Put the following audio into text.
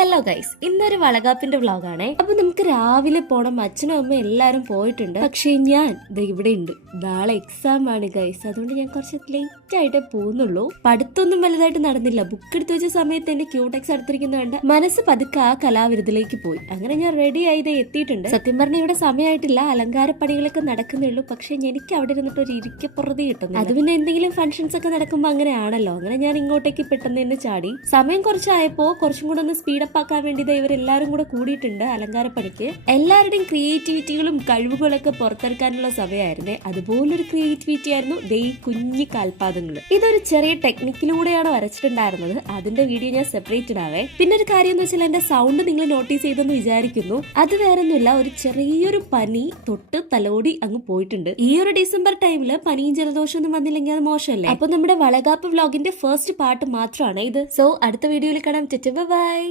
Hello guys, ഇന്നൊരു വളകാപ്പിന്റെ വ്ളോഗാണേ. അപ്പൊ നമുക്ക് രാവിലെ പോണം. അച്ഛനും അമ്മയും എല്ലാരും പോയിട്ടുണ്ട്. പക്ഷെ ഞാൻ ഇവിടെ ഉണ്ട്. നാളെ എക്സാം ആണ് ഗൈസ്. അതുകൊണ്ട് ഞാൻ കുറച്ച് ലേറ്റ് ആയിട്ടേ പോകുന്നുള്ളൂ. പഠിത്തമൊന്നും വലുതായിട്ട് നടന്നില്ല. ബുക്ക് എടുത്തു വെച്ച സമയത്ത് എന്റെ ക്യൂടെക്സ് അടുത്തിരിക്കുന്നതുകൊണ്ട് മനസ്സ് പതുക്കെ ആ കലാവിരുതിലേക്ക് പോയി. അങ്ങനെ ഞാൻ റെഡി ആയി എത്തിയിട്ടുണ്ട്. സത്യം പറഞ്ഞാൽ ഇവിടെ സമയമായിട്ടില്ല, അലങ്കാര പണികളൊക്കെ നടക്കുന്നുള്ളൂ. പക്ഷെ എനിക്ക് അവിടെ ഇരുന്നിട്ട് ഒരു ഇരിക്കപ്പുറതി കിട്ടുന്നു. അത് പിന്നെ എന്തെങ്കിലും ഫംഗ്ഷൻസ് ഒക്കെ നടക്കുമ്പോൾ അങ്ങനെയാണല്ലോ. അങ്ങനെ ഞാൻ ഇങ്ങോട്ടേക്ക് പെട്ടെന്ന് തന്നെ ചാടി. സമയം കുറച്ചായപ്പോ കുറച്ചും കൂടെ ഒന്ന് സ്പീഡപ്പ് ആക്കാൻ വേണ്ടി ഇവരെല്ലാരും കൂടെ കൂടിയിട്ടുണ്ട് അലങ്കാരപ്പണിക്ക്. എല്ലാവരുടെയും ക്രിയേറ്റിവിറ്റികളും കഴിവുകളൊക്കെ പുറത്തെടുക്കാനുള്ള സമയമായിരുന്നേ. അതുപോലൊരു ക്രിയേറ്റിവിറ്റി ആയിരുന്നു ഈ കുഞ്ഞി കാൽപാദങ്ങൾ. ഇതൊരു ചെറിയ ടെക്നിക്കിലൂടെയാണ് വരച്ചിട്ടുണ്ടായിരുന്നത്. അതിന്റെ വീഡിയോ ഞാൻ സെപ്പറേറ്റഡ് ആവേ. പിന്നെ ഒരു കാര്യം എന്ന് വെച്ചാൽ എന്റെ സൗണ്ട് നിങ്ങൾ നോട്ടീസ് ചെയ്തെന്ന് വിചാരിക്കുന്നു. അത് വേറൊന്നുമില്ല, ഒരു ചെറിയൊരു പനി തൊട്ട് തലോടി അങ്ങ് പോയിട്ടുണ്ട്. ഈ ഒരു ഡിസംബർ ടൈമില് പനിയും ജലദോഷം ഒന്നും വന്നില്ലെങ്കിൽ അത് മോശമല്ലേ. അപ്പൊ നമ്മുടെ വളകാപ്പ് വ്ളോഗിന്റെ ഫസ്റ്റ് പാർട്ട് മാത്രമാണ് ഇത്. സോ അടുത്ത വീഡിയോയിൽ കാണാം. ബൈ.